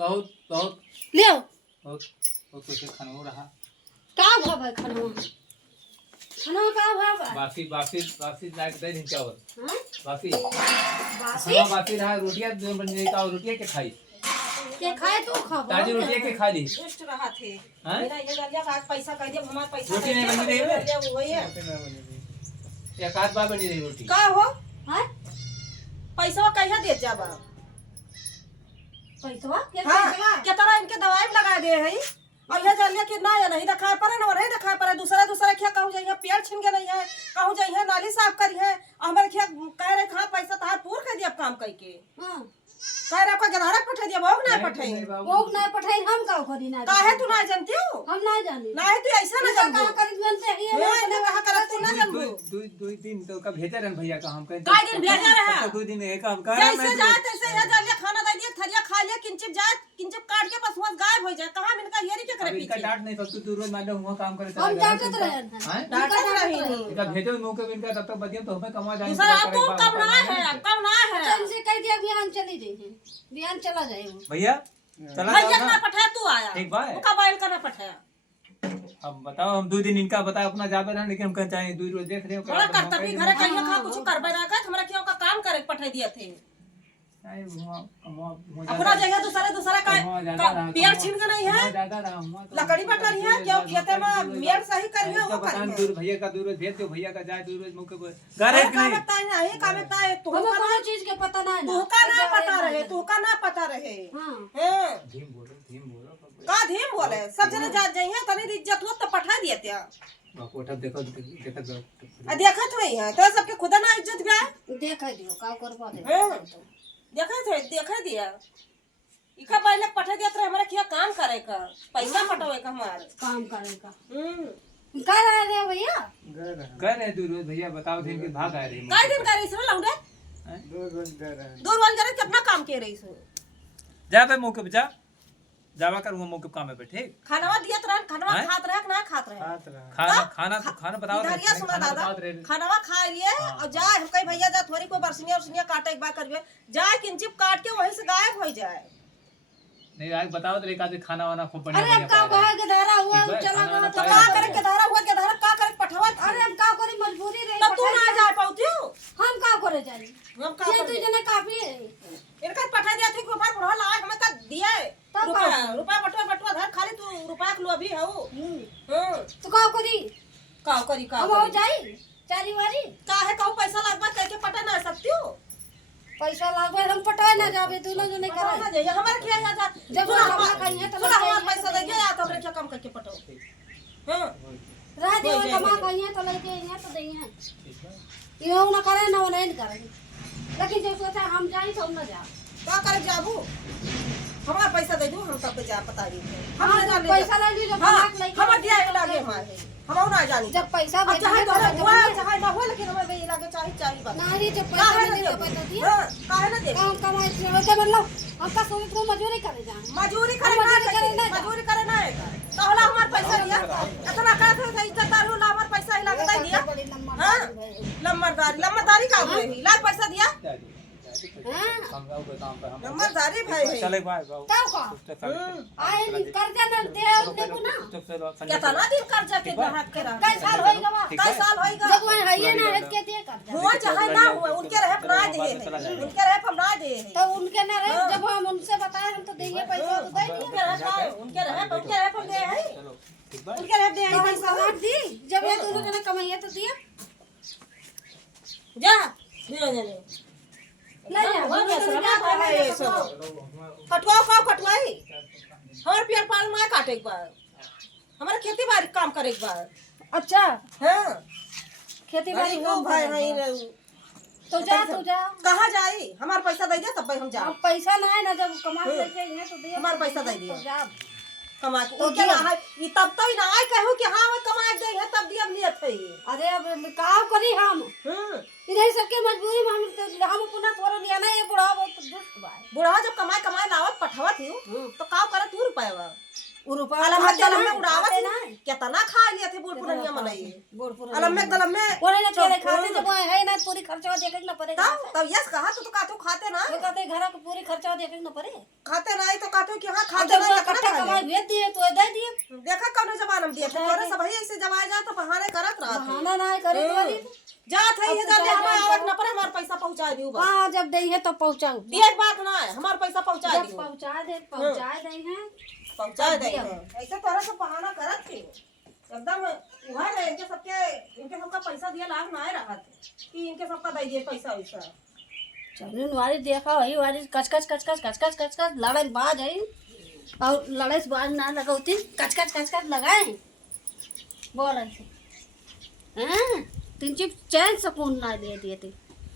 बहुत बहुत ले आओ बहुत बहुत कुछ खाना हो रहा का भाव है खाना खाना का भाव है बासी बासी बासी लाइक दे नहीं क्या हो हां बासी बासी खाना बासी रहा रोटियां जो बन गई का रोटियां के खाई के खाए तो खा ताजी रोटियां के खा ली दुष्ट रहा थे हैं मेरा ये डालिया आज पैसा कह दिया हमारा पैसा रोटी नहीं बनी रही है वही है या काट बा बनी रही रोटी का हो हां पैसा कहिया दे जाबा पैसा के हां पैसा कितना इनके दवाई लगा दे है और ये डालिया कि ना या नहीं दिखाए पड़े ना नहीं दिखाए पड़े दूसरा दूसरा क्या कहूं जाइए पेड़ छिन के नहीं है कहूं जाइए नाली साफ करी है हमारे क्या कह रहे हां पैसा तहार पूर कर दिया काम कह के हां कह रहे आपका गधारा पठा दिया भोग नहीं पठाई वो नहीं पठाई हम का करी ना काहे तू ना जानती हो हम नहीं जानी ना है तू ऐसा ना जानबू कहां कर जानते हैं मैं ने कहा कर तू ना जानबू दो दिन तो का भेजा रहन भैया का हम कहीं काय दिन भेजा रहा दो दिन एक हम कह जैसे जाए तैसे ये डालिया खाना दे दिया थरिया खा लिया किंचित जाए किंचित काट के बस वहां गायब हो जाए कहां इनका येरी के करे इनका पीछे डांट नहीं सकती तू रोज मान लो हुआ काम करे हम डांटत रहे हैं हैं डांटा रही नहीं इनका भेजो मौके पे इनका तब तक बदियम तो हमें कमा जाएंगे दूसरा अब तू कब ना है कब ना है हमसे कह दिया बिहान चली गई है बिहान चला जाए वो भैया चला भैया जाओ ना ना पठाया तू आया ठीक बात है। उसका बाइल करना पठाया अब बताओ हम 2 दिन इनका बताओ अपना जाबे रहा लेकिन हम कह चाहे 2 रोज देख रहे हो थोड़ा कर्तव्य घरे कहीं खा कुछ करबे ना का हमरा क्यों का काम करे पठाई दिए थे अपना जगह दूसरा का पेड़ छिन के नहीं है लकड़ी बटा रही है क्यों खेते में मेड़ सही करिए वो करिए भैया का दूर भेज दो भैया का जाए दूर मौके पर घर है कि का नहीं लगता है नहीं का लगता है तू हमें का कोनो चीज के पता नहीं तू का ना पता रहे तू का ना पता रहे हां हैं धीम बोलो का धीम बोले सब जने जा जाइए तनी इज्जत हो तो पठा दिए त्या कोठा देखो देखो देखत होई है तो सबके खुदा ना इज्जत बा देखा दियो का करवा दे देखत होई देखा दिया इका पहले पठा दिया तो हमरा किया काम करे का पैसा पटावे का हमार काम करेगा हम्म कर रहे रे भैया कर रहे 2 रोज भैया बताओ दिन के भाग आ रही काय दिन करे इसने लौंडे 2 रोज करे कितना काम के रही सो जा पे मौके पे जा जावा कर वो मौके काम पे ठीक खानावा दियत रहन खानावा खात रहे ना खात रहे खाना बताओ इधर ये सुना दादा खानावा खा लिए और जाए हम कहीं भैया जा थोड़ी कोई बरसनिया काटे एक बार करबे जाए किंचिप काट के वहीं से गायब हो जाए नहीं आज बताओ तो एक आदमी खाना वाना खूब बढ़िया अरे अब का भाग के धारा हुआ चला गया तो का करे के धारा हुआ के धारा का करे पठवा अरे हम का करी मजबूरी रे तब तू ना जा पाउती हम का करे जाई हम का ये तू जने काफी है इनका पठा दिया थी ऊपर पढ़ा ला हमें का दिया तब रुपया बटवा धर खाली तू रुपया के लो अभी हऊ तू का करी का करी का हम हो जाई चारी वारी काहे कहू पैसा लगबा कह के पटा ना सकती हो पैसा लागबे हम पटाए ना जाबे दोनों जने करे ना जाइए हमारे क्या जा जब हमारा खाइए तो हमारा पैसा दे दिया तो हमरे क्या काम करके पटाओ हां रह दे कमा खाइए तो लेके आइए तो दइए ये ना करे ना नहीं करे लेकिन जो सोचा हम जाई तो हम ना जा का करे जाबू हमारा पैसा दे दो हम तब पे जा पता नहीं हम ना जाने पैसा ले ली जो भाग ले हम दिया के लागे हमारे हम ना जानी जब पैसा अब चाहे भेजे तो हुआ चाहे ना हो लेकिन हमें भी लागे चाहिए बात नारी जब पैसा नहीं दे बता दिया काहे ना दे काम कमाए से मतलब हम का सोच को मजदूरी करे जा मजदूरी करे ना मजदूरी करे ना तो होला हमार पैसा दिया इतना का थे इज्जतदार होला हमार पैसा ही लागता दिया हां लम्बरदारी का हुई लाख पैसा दिया हम गांव के काम पे हम लम्बरदारी भाई है चले भाई गांव तब का आए कर्जा न दे देखो ना कितना दिन कर्जा के ग्राहक के रहा कई साल होइगा कई साल होइगा जब वहां है ना है के दे कर्जा हुआ चाहे ना हुआ उनके रहे ना दे उनके रहे हम ना दे तो उनके ना रहे जब हम उनसे बताए हम तो देंगे पैसा तो दे उनके रहे हम दे है उनके रहे दे है पैसा काट दी जब ये दोनों जने कमाइए तो दिया जा ले ले जा कटवाओ का कटवाई हमारे पेड़ पाल में काटे एक बार हमारे खेती बाड़ी काम करे एक बार अच्छा हां खेती भाई बाड़ी वो भाई भाई तो जा कहाँ जाई हमारा पैसा दे दे तब हम जाओ अब पैसा ना है ना जब कमा लेके हैं तो दे हमारा पैसा दे दिया। तो जा कमा के उनके ना है ये तब तो ही ना आए कहूं कि हां मैं कमा के दे है तब दिया लिए थे अरे अब काम करी हम हां इधर सबके मजबूरी में हम पुनः थोड़ा लिया ना ये बुढ़ा बहुत दुष्ट बा बुढ़ा जब कमाए लावत पठावत थी तो का करे 2 रुपया बा वो रुपया अलम में दलम में उड़ावत ना कितना खा लिए थे बूढ़ पुरनिया मनई बोर अलम में दलम में बोले ना चले खाते जब है ना पूरी खर्चा देखे ना पड़ेगा तब यस कहा तो का तू खाते ना तो कहते घर का पूरी खर्चा देखे न पड़े खाते नहीं तो कहते कि हाँ अब खाते तो नहीं तो इकट्ठा खा कमाई ले। भेज दिए तो दे दिए देखा कौन जमाना में दिए थे तोरे सब ही ऐसे जमाए जा तो बहाने करत रहा बहाना ना करे तो वाली जात है ये अब तो जल्दी हमें जाए आवक न पड़े हमारा पैसा पहुंचा दियो बस हाँ जब दई है तो पहुंचाऊ दिए बात ना है हमारा पैसा पहुंचा जब दियो पहुंचा दे दई हैं पहुंचा दे ऐसे तोरा सब बहाना करत थी एकदम उहार है इनके सबका पैसा दिया लाभ ना आए रहा थे कि इनके सबका दे दिए पैसा वैसा चलिन वाली देखा वही वाली कच लड़ाई बाज है और लड़ाई से बाज ना लगाती कच लगाए बोल रहे थे हैं तीन चिप चैन सुकून ना दे दिए थे